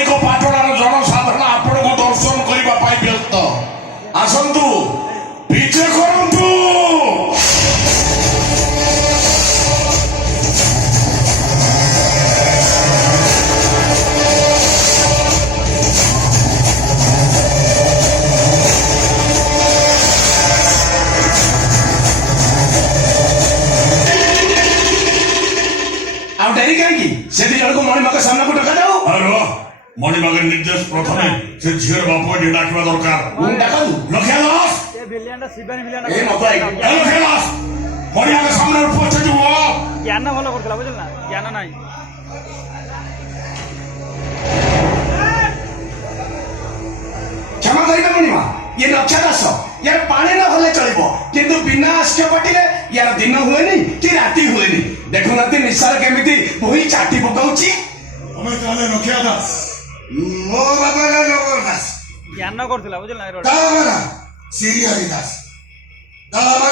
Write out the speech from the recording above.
ମାଣିକ ପାଟଣାର ଜନସାଧାରଣ ଆପଣଙ୍କୁ ଦର୍ଶନ କରିବା ପାଇଁ ବ୍ୟସ୍ତ। ଆସନ୍ତୁ, ବିଜେ କରନ୍ତୁ। ଆଉ ଡେରି କାହିଁକି? ସେ ଦି ଜଣକୁ ମଣିମାଙ୍କ ସାମ୍ନାକୁ ଡକାଯାଉ। ଆରେ ମଣିବାଗର ନିର୍ଦ୍ଦେଶ ପ୍ରଥମେ ସେ ଝିଅର ବାପ ଟିକେ ଡାକିବା ଦରକାର। ଡାକନ୍ତୁ। ଲକ୍ଷ୍ୟା ଦାସ, ଏ ମତ ଲକ୍ଷ୍ୟା ଦାସ ମଣିବାଗ ସାମ୍ନାରେ ପହଞ୍ଚିଯିବ। ଜ୍ଞାନ ଭଲ କରୁଥିଲା ବୁଝିଲ ନା, ଜ୍ଞାନ ନାହିଁ। କ୍ଷମା କରିବେ ମଣିମା, ଇଏ ଲକ୍ଷ୍ୟ ଦାସ। ୟାର ପାଣି ନ ହେଲେ ଚଳିବ, କିନ୍ତୁ ବିନା ଆଶ୍ରୟ ପାଟିରେ ୟାର ଦିନ ହୁଏନି କି ରାତି ହୁଏନି। ଦେଖୁନାହାନ୍ତି ନିଶାର କେମିତି ଭୁଇଁ ଚାଟି ପକାଉଛି। ତମେ ତାହେଲେ ଲକ୍ଷ୍ୟା ଦାସ? ମୋ ବାବା ନା ନଗର ଦାସ, ଜ୍ଞାନ କରୁଥିଲା ବୁଝିଲ ନା। ତା ବାବା ନା ଶ୍ରୀହରି ଦାସ, ତା ବାବା